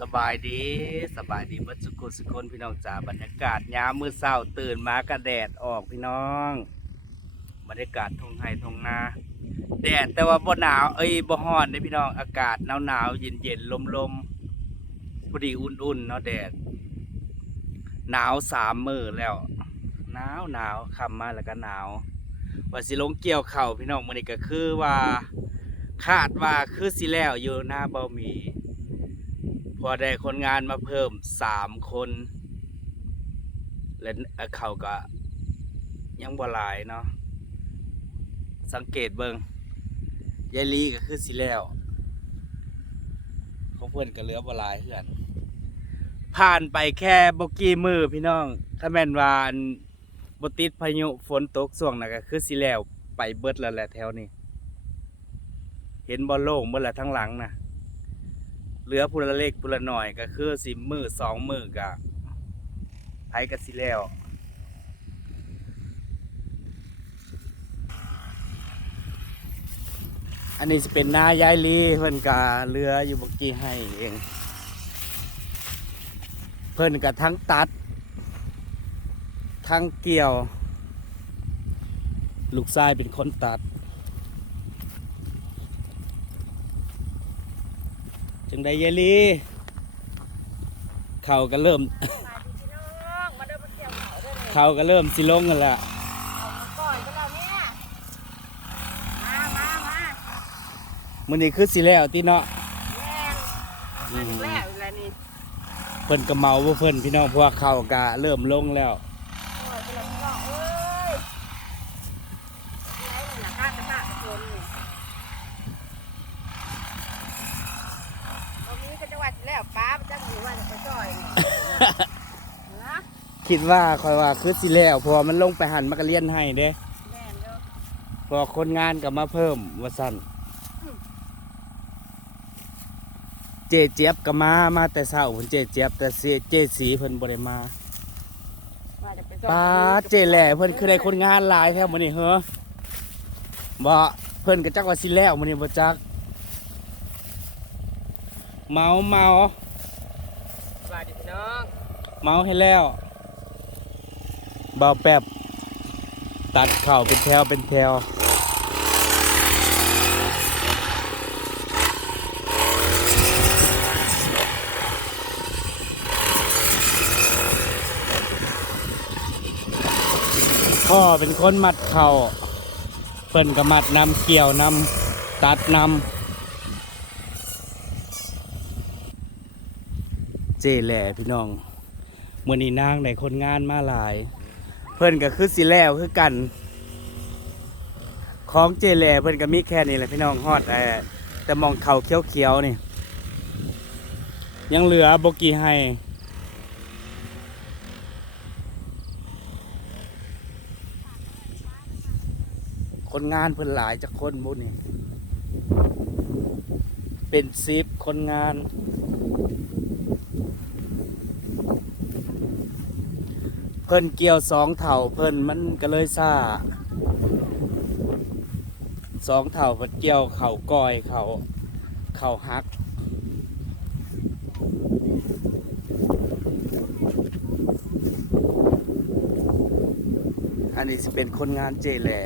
สบายดีสบายดีเบัดสุกุสุคนพี่น้องจ๋าบรรยากาศยามมื้อเช้าตื่นมากระแดดออกพี่น้อง บรรยากาศทงไห้ทงนาแดดแต่ว่าบ่หนาวเอ้ยบ่ร้อนเด้พี่น้องอากาศหนาวหนาวเย็นเย็นลมลมพอดีอุ่นๆเนาะแดด หนาวสามมือแล้วหนาวหนาวคำมาแล้วก็หนาวว่าสิลงเกี่ยวเข่าพี่น้องมื้อนี้ก็คือว่า คาดว่าคือสิแล้วอยู่หน้าเบาหมี พอได้คนงานมาเพิ่มสามคนและเอ่อเขาก็ยังบ่หลายเนาะสังเกตเบิงยายลีก็คือสิแล้วของเพื่อนก็เหลือบ่หลายเพื่อนผ่านไปแค่บกี่มือพี่น้องถ้าแม่นว่านบ่ติดพายุฝนตกช่วงนั้นก็คือสิแล้วไปเบิดแล้วแหละแถวนี้ เห็นบอลโล่งเมื่อละทั้งหลังนะ เหลือพุละเล็กพุละหน่อยก็คือสิมือสองมือกะไผกันสิแล้วอันนี้จะเป็นหน้ายายลีเพิ่นกะเรืออยู่บกี้ให้เอง เพิ่นกะทั้งตัด ทั้งเกี่ยว ลูกชายเป็นคนตัด จังไดยายลีเขาก็เริ่มมาดีพี่น้องมาเดินมาเที่ยวเขาด้วยเลยเขาก็เริ่มสิลงกันละเอามาก่อนก็เราเนี่ย มามามามื้อนี้คือสิแล้วติเนาะแม่นมาถึงแล้วอีกแล้วนี่ เพิ่นก็เมาบ่เพิ่นพี่น้องเพราะว่าเขาก็เริ่มลงแล้ว โอ้ยเป็นไรพี่น้องเอ้ยอะไรนี่ล่ะข้ากระตากกระโจนนี่ตรงนี้ก็จะว่าสิแล้วป้ามันจะอยู่ว่าจะไปจ่อยนี่นะ คิดว่าคอยว่าคือสิแล้วเพราะว่ามันลงไปหันมาก็เรียนให้เด้แม่นเด้อเพอคนงานก็มาเพิ่มว่าซั่นเจเจี๊ยบก็มามาแต่เช้าเพิ่นเจเจี๊ยบแต่เสเจสีเพิ่นบ่ได้มาว่าจะไปจ่อยป้าเจแหล่เพิ่นคือได้คนงานหลายแท้มื้อนี้เหรอบ่เพิ่นก็จักว่าสิแล้วมื้อนี้บ่จักเมาเมาว่าดีพี่น้อง เมาให้แล้ว เบาแป๊บ ตัดเข่าเป็นแถวเป็นแถวพ่อเป็นคนมัดเข่าเพิ่นก็มัดนำเกี่ยวนำตัดนำเจแหล่พี่น้องเมื่อนี้นางในคนงานมาหลาย พิ่นก็คือสิแล้วคือกัน ของเจแลเพิ่นก็มีแค่นี้แหละพี่น้องฮอดแต่แต่มองเขาเขียวๆนี่ ยังเหลือบกีให้คนงานเพิ่นหลายจากคนบุนี่เป็นซิปคนงาน เพิ่นเกี่ยวสองเถ่าเพิ่นมันก็เลยซ่าสองเถ่าเพิ่นเกี่ยวเข่าก้อยเขาเข่าหักอันนี้จะเป็นคนงานเจแหละ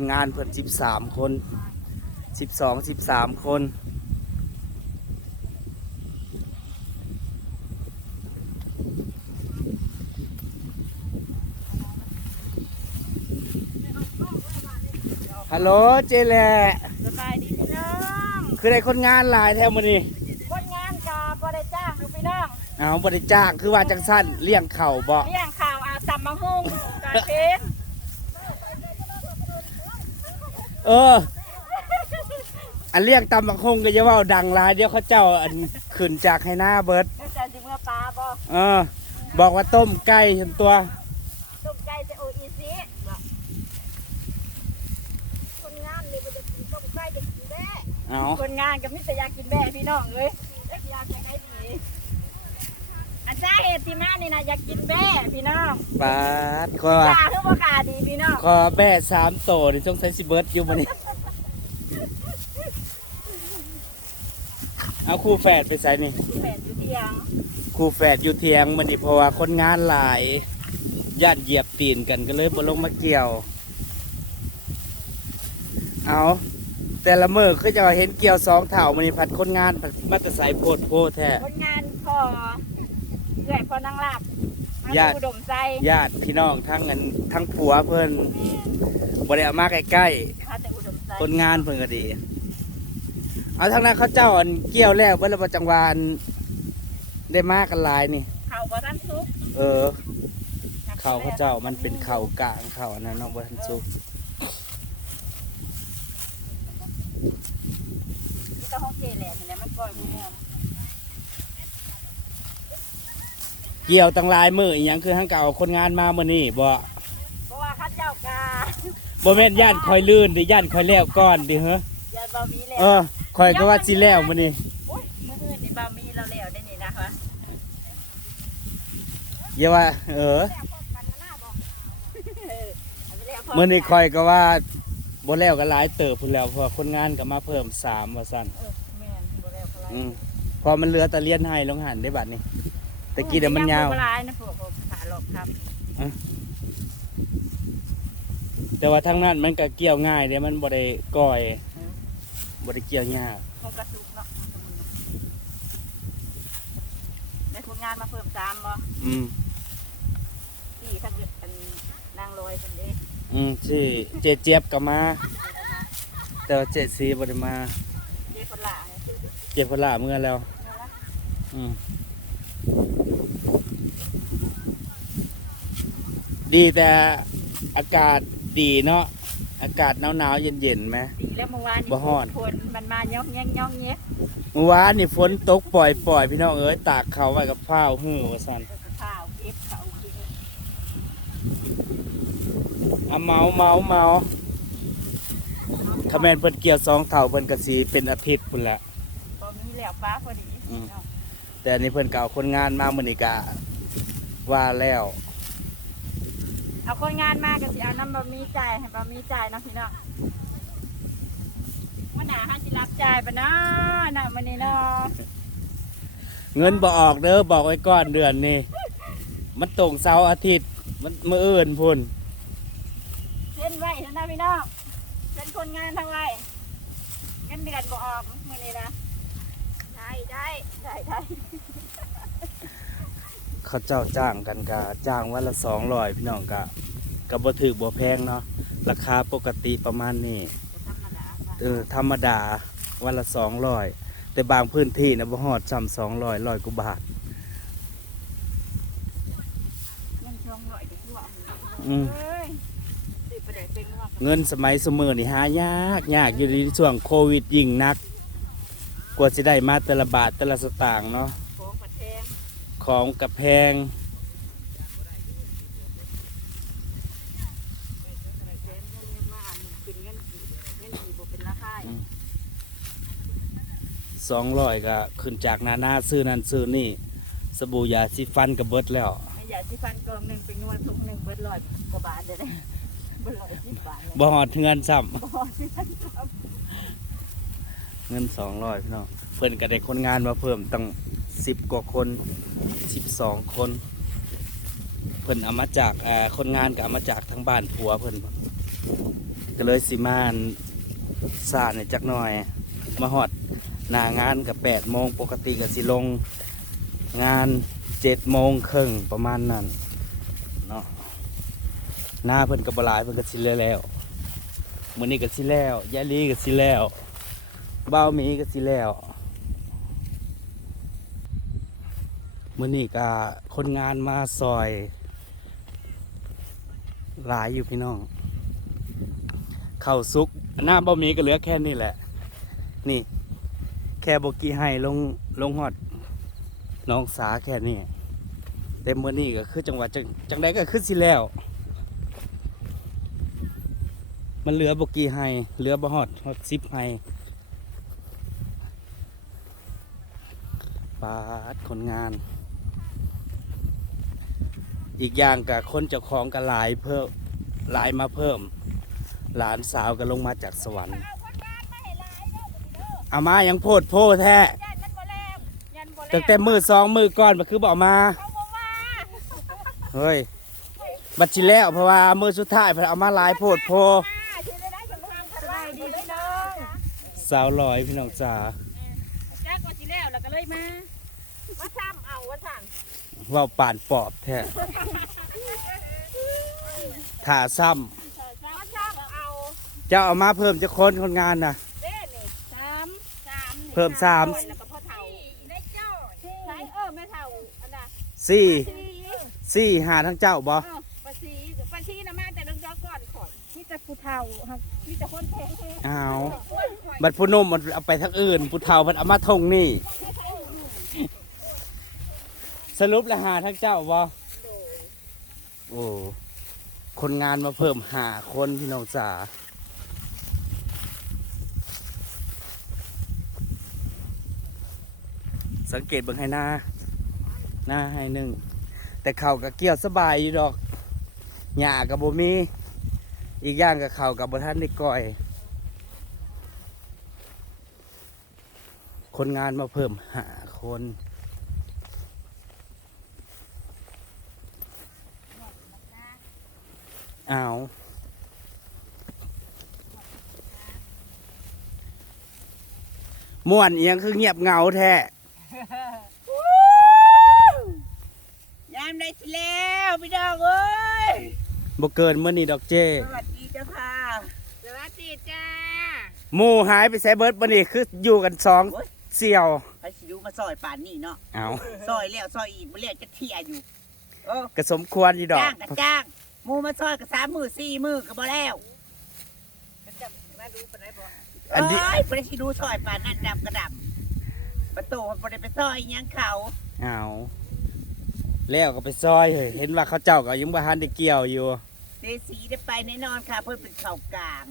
คนงานเพิ่นสิบสามคนสิบสองสิบสามคนฮัลโหลเจแหล่สบายดีพี่น้องคือได้คนงานหลายแถวมื้อนี้คนงานกาบ่ได้จ้างอยู่พี่น้องเอาบริจาคคือว่าจังสั้นเลี้ยงเข่าบ่เลี้ยงข่าวอาตำมะฮุงจอยเพชร เออ อันเลี้ยงตำบักคงก็จะว่าดังหลายเดี๋ยวเขาเจ้าอันขึ้นจากให้หน้าเบิดก็จะจิเมื่อปลาบ่เออ บอกว่าต้มไก่จนตัว ต้มไก่จะโออีซีบอกคนงานนี่บ่จะกินต้มไก่จะกินแบ่เอาคนงานก็มิแต่อยากกินแบ่พี่น้องเลยเอ้ยอยากจะได้ดีอัน สาเหตุที่มานี่นะอยากกินแบ่พี่น้องปาดคอกาคือบ่กาดีพี่น้องคอแบ่สามโตนี่ต้องใช้สิเบิร์ดอยู่มันนี่เอาคู่แฝดไปใส่นี่แฟนอยู่เที่ยงครูแฝดอยู่เทียงมันนี่เพราะว่าคนงานหลายย่านเหยียบตีนกันก็เลยบ่ลงมาเกี่ยว เอาแต่ละมือคือจะเห็นเกี่ยวสองเถ่ามันนี่ผัดคนงานผัดมาแตะใส่โพดโพแท้คนงานพอ เอื่อยพอนั่งลาบมาญาติอุดมใจญาติพี่น้องทั้งเงินทั้งผัวเพิ่นบ่ได้เอามาใกล้มาแต่อุดมใจๆคนงานเพิ่นก็ดี เอาทั้งนั้นเขาเจ้าอันเกี่ยวแล้วเบิ่ละประจังหวานได้มากันหลายนี่ เขาบ่ทันซุกเออ เขาเขาเจ้ามันเป็นเข่ากลางเข่าอันนั้นเนาะบ่ทันสุกที่ต้องห้องเจแหละนี่แหละมันปล่อยมือ เกี่ยวตั้งหลายมืออีหยังคือทั้งเก่าคนงานมามื้อนี้บ่เพราะว่าข้าเจ้ากาบ่แม่นย่านคอยลื่นดิย่านคอยแล้วก่อนดิเฮ้ออย่าบ่มีแล้วเออคอยก็ว่าสิแล้วมื้อนี้โอ้ยมื้ออื่นนี่บ่มีเราแล้วได้นี่นะคะอย่าว่า เออเออเอาไปแล้วพมื้อนี้คอยก็ว่าบ่แล้วก็หลายเติบพุ่นแล้วเพราะว่าคนงานก็มาเพิ่มสามว่าซั่นเออแม่นบ่แล้วก็ไรอืมพอมันเหลือแตะเลียนให้ลงหันได้บัดนี้ ตะกี้เดี๋ยวมันยาวบ่ร้ายนะพวกผมขาหลบครับแต่ว่าทางนั้นมันก็เกี่ยวง่ายเด้มันบ่ได้ก่อยบ่ได้เกี่ยวยากคงกระสุกเนาะได้คนงานมาเพิ่มตามบ่อืมพี่ถ้าเกิดเป็นนางลอยเป็นเด้อืมชื่อเจเจี๊ยบก็มา แต่ว่าเจซีบ่ได้มาเจ๊คนหลาเนี่ยเจ็บพนละเมื่อแล้วอืม ดีแต่อากาศดีเนาะอากาศหนาวๆเย็นๆไหมดีแล้วเมื่อวานนี่บ่ฮ้อนฝนมันมาย่องแย่งย่องแยะเมื่อวานนี่ฝนตกปล่อยๆพี่น้องเอ้ยตากเขาวไว้กับผ้าวหูว่าซั่นแล้วก็ข้าวเก็บเขากินอะเมาเมาเมาคาแมนเพิ่นเกี่ยวสองเท่าเพิ่นก็สิเป็นอาทิตย์พุ่นละตอนนี้แล้วฟ้าพอดีอืมแต่อันนี้เพิ่นเก่าคนงานมามื้อนี้ก็ว่าแล้ว เอาคนงานมาก็สิเอาน้ำบะหมี่จ่ายให้บะหมี่จ่ายเนาะพี่น้องวันหนาห้าสิรับจ่ายปะเนาะน่ะมื้อนี้เนาะเงินบ่ออกเด้อบอกไว้ก่อนเดือนนี้ มันตรงเสาร์อาทิตย์ มันมื้ออื่นพุ่นเส้นไว้เท่านะพี่น้องเป็นคนงานทางไรเงินเดือนบ่ออกมื้อนี้นะได้ได้ได้ได้ เขาเจ้าจ้างกันก็จ้างวันละ200พี่น้องก็ก็บ่ถูกบ่แพงเนาะราคาปกติประมาณนี้จะธรรมดาค่ะเออธรรมดาวันละ200แต่บางพื้นที่นะบ่ฮอดซ้ำ200 100กว่าบาทเงินช่วงร้อยเดียวอืมเอ้ยสิประเดี๋ยวเป็นว่าเงินสมัยสมือนี่หายากยากอยู่ในช่วงโควิดยิ่งหนัก กว่าสิได้มาแต่ละบาทแต่ละสตางค์เนาะ ของประเทศ ของกับแพงเงินเงินมาอันเป็นเงินกี่เงินกี่บ่เป็นราคาสองร้อยก็ขึ้นจากหนาหน้าซื้อนั่นซื้อนี่ สบู่ยาสีฟันกับเบิดแล้วไม่อยากที่ฟันกลมหนึ่งเป็นนวลทุกหนึ่งเบิดร้อยกว่าบาทเดี๋ยวนี้เบิดร้อยสิบบาทเลยบ่หอดเงินซ้บ่สิฟันกลมำเงินสองร้อยพี่น้องเพิ่นก็ได้คนงานมาเพิ่มตั้ง สิบกว่าคนสิบสองคนเพิ่นเอามาจากคนงานก็เอามาจากทั้งบ้านผัวเพิ่นก็เลยสิมานสาดในอยจักหน่อย มาหอดหน้างานกับแปดโมงปกติก็สิลงงานเจ็ดโมงครึ่งประมาณนั้นเนาะหน้าเพิ่นกับบลายเพิ่นก็สิแล้วแล้วมื้อนี้ก็สิแล้วยายลีก็สิแล้วเบ่ามีก็สิแล้ว มื้อนี้ก็คนงานมาซอย หลายอยู่พี่น้องเข้าซุกหน้าบ่มีก็เหลือแค่นี้แหละ นี่ แค่บกี้ให้ลงลงหอดน้องสาแค่นี้เต็มมือนี่ก็คือจังหวัดจังจังใดก็คือสิแล้ว มันเหลือบกี้ให้เหลือบ่ฮอดฮอดซิปให้ปาดคนงาน อีกอย่างกับคนเจ้าของก็หลายเพิ่มหลายมาเพิ่ม หลานสาวก็ลงมาจากสวรรค์เอามาให้หลายเด้อบัดนี้เด้อเอางโพดโพแท้แล้วยันบ่แตั้งแต่มือสองมือก่อนมาคือบอกมาเฮ้ยบัดชิแล้วเพราะว่ามือสุดท้ายเพิ่นเอามาหลายโพดโพว่าสิได้ได้กับลูกสบายดีพี่น้องสาวลอยพี่น้องจ๋าจักว่าสิแล้วแล้วก็เลยมา มาซ้ำเอาว่าซั่นเว่าป่านปอบแท้ถ่าซ้มาซ้ำเอาำเจ้าเอามาเพิ่มจะคนคนงานน่ะเด้นี่สามสามนี่เพิ่มสาม แล้วก็พ่อเฒ่าได้เจ้าใช่เออแม่เฒ่าอันน่ะสี่สีสี่หาทั้งเจ้าบ่เออปะสีปะสีน่ะมาแต่เรื่องเดียวก่อนข่อยมีแต่ผู้เฒ่าฮักมีแต่คนแข็งแรงอ้าวบัดผู้หนมมันเอาไปทั้งอื่นผู้เฒ่ามันเอามาทงนี่ สรุปแล้วหาทั้งเจ้าบ่โอ้คนงานมาเพิ่มหาคนพี่น้องจ๋าสังเกตเบิ่งให้หน้า หน้าให้หนึ่ง แต่เข่ากับเกี่ยวสบายอยู่ดอกหญ้ากับบ่มี อีกอย่างกับเข่ากับบ่ท่านได้ก่อย คนงานมาเพิ่มหาคน อ้าวม่วนเอียงคือเงียบเหงาแท้ยามได้สิแล้วพี่น้องเอ้ยบ่เกินเมื่อนี้ดอกเจ สวัสดีเจ้าค่ะสวัสดีจ้าหมู่หายไปใส่เบิร์ดบ่นี่คืออยู่กันสองเสี่ยวไปสิดูมาซอยป่านนี่เนาะเอาซอยแล้วซอยอีกบ่แล้วจะเที่ยอยู่เออกระสมควรอยู่ดอก จ้างก็จ้างห มูมาซอยก็สามมือสี่มือก็บ่แล้วจะมาดูปานไหนบ่อันนี้ เอ้ยบ่ได้สิดูซอยป่านนั่นดำกระดำประตูมันบ่ได้ไปซอยอิหยังเขาเอาแล้วก็ไปซอยเฮ้ยเห็นว่าเขาเจ้าก็ยังบ่ทันได้เกี่ยวอยู่ เดสีได้ไปแน่นอนค่ะ เพิ่นเป็นเข่ากลาง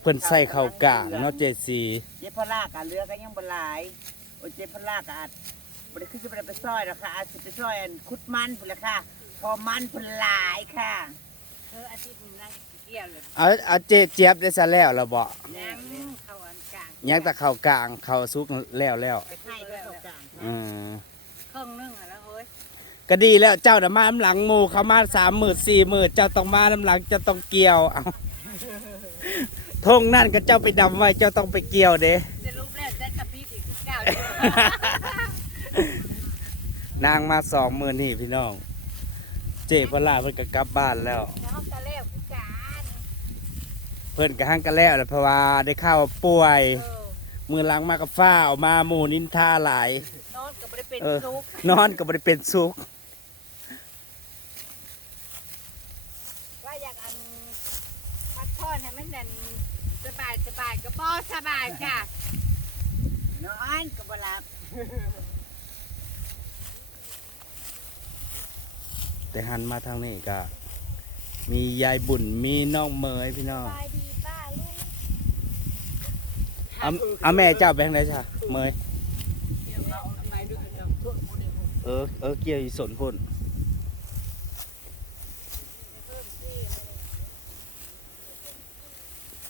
เพิ่นใส่เข้าวกลางเนาะเจซีเจ๊พลากะเรือก็ยังบ่หลายโอ้ยเจ๊พลากะอาจบ่ได้คือจะบ่ได้ไปซอยหรอกค่ะอาจสิไปซอยอันคุดมันพุ่นละค่ะ พอมันพุ่นหลายค่ะเอออาทิตย์นึงนั่งเกี่ยวเลยเอาเอาเจเจี๊ยบได้ซะแล้วล่ะบ่ยังเข้าอันกลางยังแต่เข้าวกลางเข้าวสุกแล้วแล้วไปให้เพิ่นเข่ากลางอืมครึ่งนึงอะแล้วเฮ้ยก็ดีแล้วเจ้าน่ะมาน้ำหลังหมู่เขามาสามหมื่นสี่หมื่นเจ้าต้องมาน้ำหลังเจ้าต้องเกี่ยวเอาทงนั่นก็เจ้าไปดำไว้เจ้าต้องไปเกี่ยวเด้ จะรูปแล้วจะกระพริบอีกคือเก่านางมาสองหมื่นนี่พี่น้อง เจ๊พลาเพิ่นก็กลับบ้านแล้ว แล้วก็แล้วคือการเพิ่นก็หั่งกันแล้วแหละเพราะว่าได้ข่าวว่าป่วย เออมือหลังมากับฟ้าออกมาหมู่นินทาหลาย นอนก็บ่ได้เป็นเออสุขนอนก็บ่ได้เป็นสุขว่าอยากอันพักผ่อนให้มันนั่นสบายสบายก็บ่สบายจ้ะนอนก็บ่หลับ แต่หันมาทางนี้ก็ มียายบุญมีน้องเมยพี่น้องสบายดีป้าลุงเอาเอาแม่เจ้าไปทางไหนจ้ะเมยเออเออเกี่ยวอยู่สนพุ่น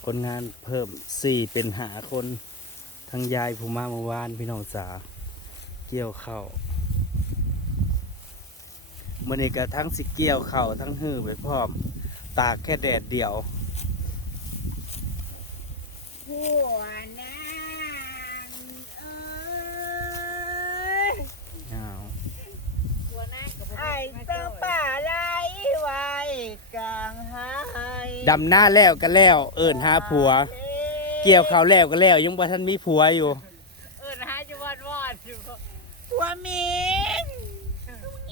คนงานเพิ่มสี่เป็นหาคนทั้งยายผู้มาเมื่อวานพี่น้องสาเกี่ยวเข้าว มื่อนี้ก็ทั้งสิเกี่ยวเข่าวทั้งหื้อไปพร้อม ตากแค่แดดเดียวหัวนางเอ้ยอ้าวหัวนางก็บ่ไอ้มาเจ้าช่วยป่าไหลไว้กลางหายดำหน้าแล้วก็แล้ว เอิญหาผัว เกี่ยวเขาวแล้วก็แล้วยังบ่ทันมีผัวอยู่ เออนะฮะจะวอดวอดอยู่ผัวหมิง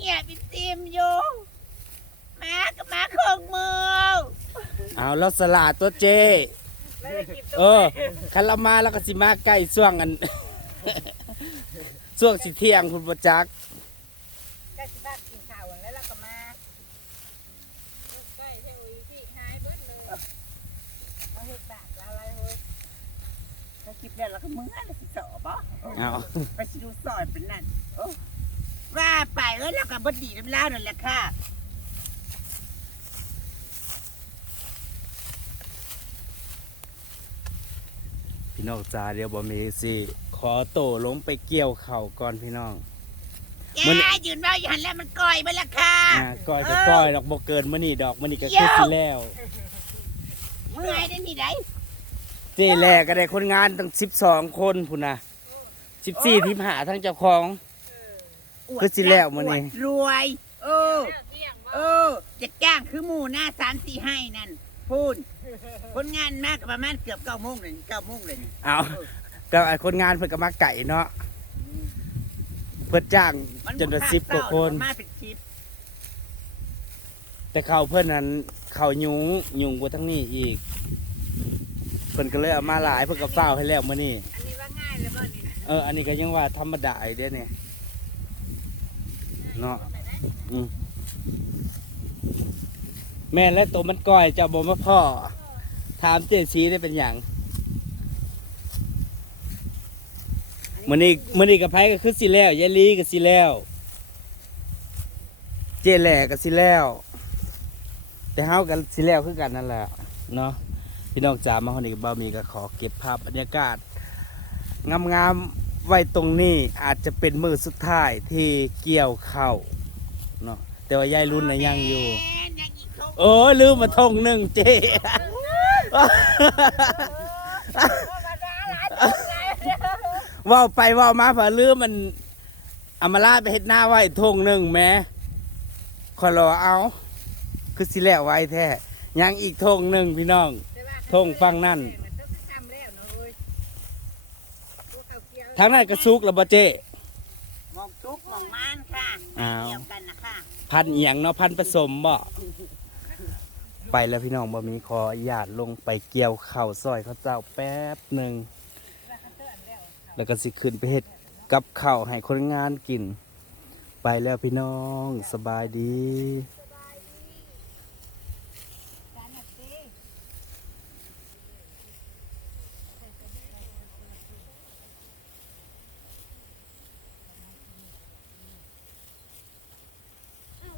เงียบอีติมอยู่มาก็มาของมือเอาแล้วสลาดตัวเจแล้วได้กินเออคันเรามาแล้วก็สิมาใกล้ช่วงอัน ช่วงสิเที่ยงคุณประจักษ์ก็สิพากินข้าวแล้วเราก็มาใกล้เท่าอีที่หายเบิดเลยเอาเฮ็ดบาทละอะไรเฮ้ยถ้าคลิปแล้วเราก็มึงอะไรสิสอบบ่เอาไปสิดูซอยเป็นนั่นโอ้ ว่าไปแล้วกับบดีน้ำลาวนั่นแหละค่ะพี่น้องจ้าเดี๋ยวบอมีสิขอโตลงไปเกี่ยวเข่าก่อนพี่น้อง แกมัยืนว่าอย่าหันแล้วมันก่อยไปละค่ะก่าก้อยก็ก้อยดอกบเกินมันนี่ดอกมันนี่ก็เกี่อแล้ว เมื่อไงได้นี่ได้เจ๊แลกอะไรคนงานตั้งสิบสองคนพุ่นนะสิบสี่ทิพหาทั้งเจ้าของ คือสิแล้วมื้อนี้รวย เออ เออจะจ้างคือหมู่หน้าสามสี่ให้นั่นพูดคนงานมากประมาณเกือบเก้าโมงเลยเก้าโมงเลยเอาก็ไอ้คนงานเพิ่นก็มาไก่เนาะเพิ่นจ้างจนได้10กว่าคน มาเป็นชิปแต่เขาเพิ่นนั้นเขายุงยุงกว่าทั้งนี้อีก เพิ่นก็เลยเอามาหลายเพิ่นก็เฝ้าให้แล้วมื้อนี้ อันนี้ว่าง่ายเลยบ่นี่นะเออ อันนี้ก็ยังว่าธรรมดาอีกเด้เนี่ย เนาะอืมแม่และตัวมันก้อยจ้าบ่มาพ่อ ถามเจสีได้เป็นหยังมื้อนี้มื้อนี้กับไผก็คือสิแล้วยายลีก็สิแล้ว เจแหล่ก็สิแล้ว แต่เฮากันสิแล้วคือกันนั่นแหละเนาะพี่น้องจ๋ามาคนนี้กับบ่าวมีก็ขอเก็บภาพบรรยากาศงามๆ ไว้ตรงนี้อาจจะเป็นมือสุดท้ายที่เกี่ยวเข้าวเนาะแต่ว่ายายรุ่นน่ะยังอยู่แม่นยังอีกเขาโอ้ยลืมมาทงหนึ่งเจเว่าไปเว่ามาเผื่อลืมมันเอามาลาดไปเฮ็ดหน้าไว้ทงหนึ่งแหม่ขอรอเอา คือสิแล้วไว้แท้ยังอีกทงหนึ่งพี่น้องทงฟังนั่น ทางนั้นกระซุกแล้วบ่เจมองทุกมองม่านค่ะอ้าวเกี่ยวกันนะคะพันเอียงเนาะพันผสมบ่ไปแล้วพี่น้องบ่มีขออนุญาตลงไปเกี่ยวข้าวซอยข้าวเจ้าแป๊บหนึ่งแล้วก็สิขึ้นไปเฮ็ดกับข้าวให้คนงานกิน ไปแล้วพี่น้องสบายดีส